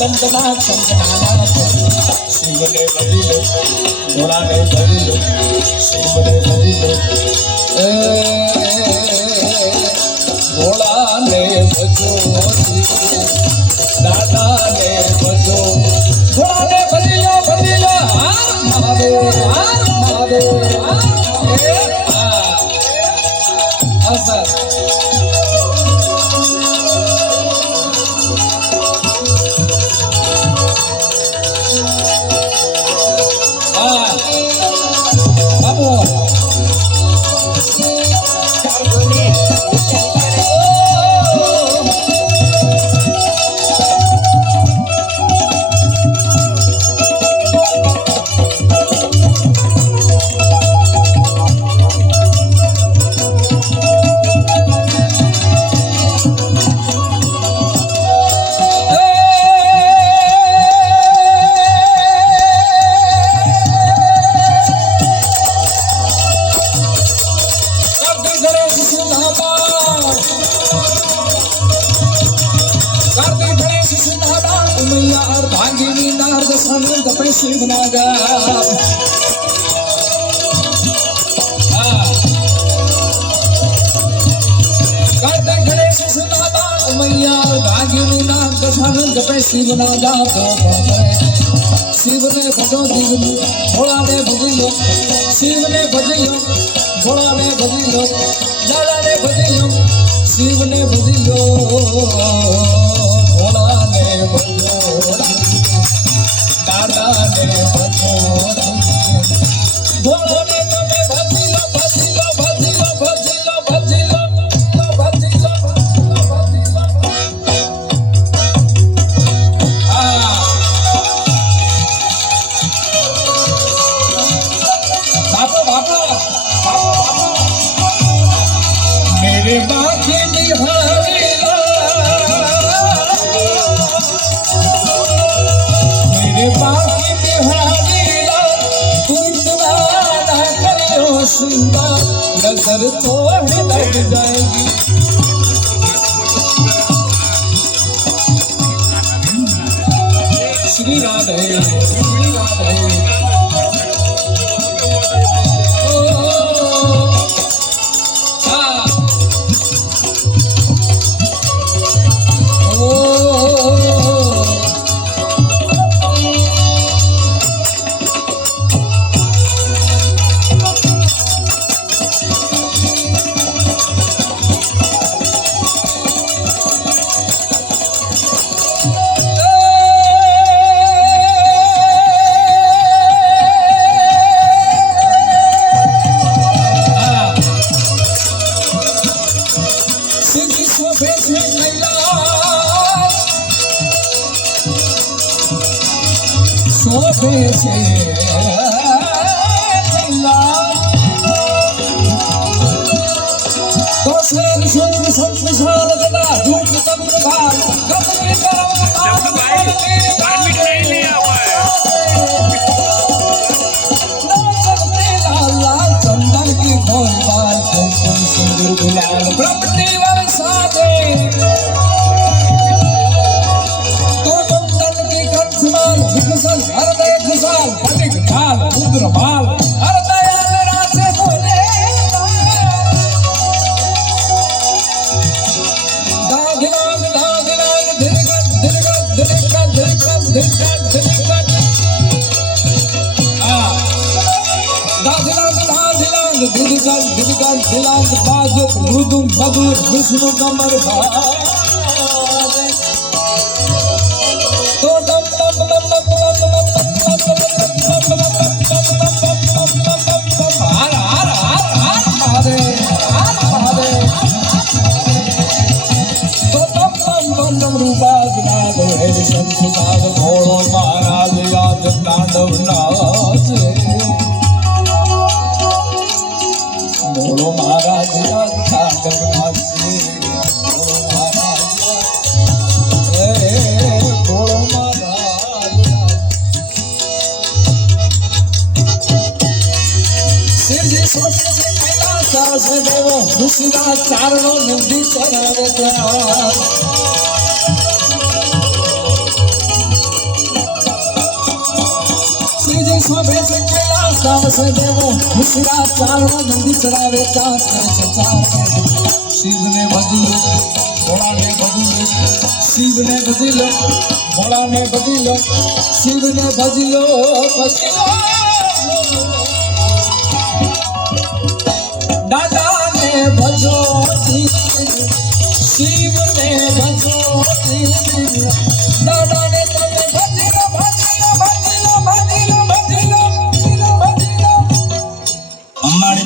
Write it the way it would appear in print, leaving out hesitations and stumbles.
દમદમા કંકનાના શિવને ભજી લો ભોળાને ભજી લો શિવને ભજી લો ભોળાને ભજો દાદાને ભજો ભોળાને ભજી લો હાર મહાદેવ અસર शिवनागा कार्तिक गणेश सुनादा उमैया भागिनी नाग दशानंद पे शिवनागा शिव ने भजो दिगलू भोला ने भजी लो शिव ने भजी लो भोला ने भजी लो दादा ने भजी लो शिव ने भजी लो भोला ने भजो दादा ने भजो भोला ने तुम्हें भजी लो भजी लो भजी लो भजी लो भजी लो भजी लो भजी लो बापू बापू मेरे बाकी बिहारी बाकी बिहारी तू इतना ना करियो सुंदा नजर तो लग जाएगी श्री राधे सोफे से तो सर सुन संसार गदा धूप चंद्र भाल गगन करम नाम परमिट नहीं लिया हुआ है चलते लाल लाल चंदन की घोर बाल कुमकुम सिंदूर गुलाल ब्रह्मटी वाले साथे विकसन हृदय खुशाल पटिक ढाल रुद्र भाल हृदय रासे बोले दादिनाग दादिनाग दिलगत दिलगत दिलगत दिलगत दिलगत दिलगत दादिनाग दादिनाग दिलगत दिलगत दिलाग बाजुक मृदुम मधुर विष्णु कमर भाल घोड़ो महाराज याद तांडव नाच घोड़ो महाराज याद तांडव नाच घोड़ो महाराज शिव जी सोचे से कैलाश से देवो दूसरा चारणों नदी चला શોભે છે કૈલાસ ધામ સે દેવો મુસરા ચારણો નંદી ચડાવે ચાંદ કરે છે ચાર શિવને ભજી લો ભોળાને ભજી લો શિવને ભજી લો ભોળાને ભજી લો શિવને ભજી લો દાદાને ભજો શિવને ભજો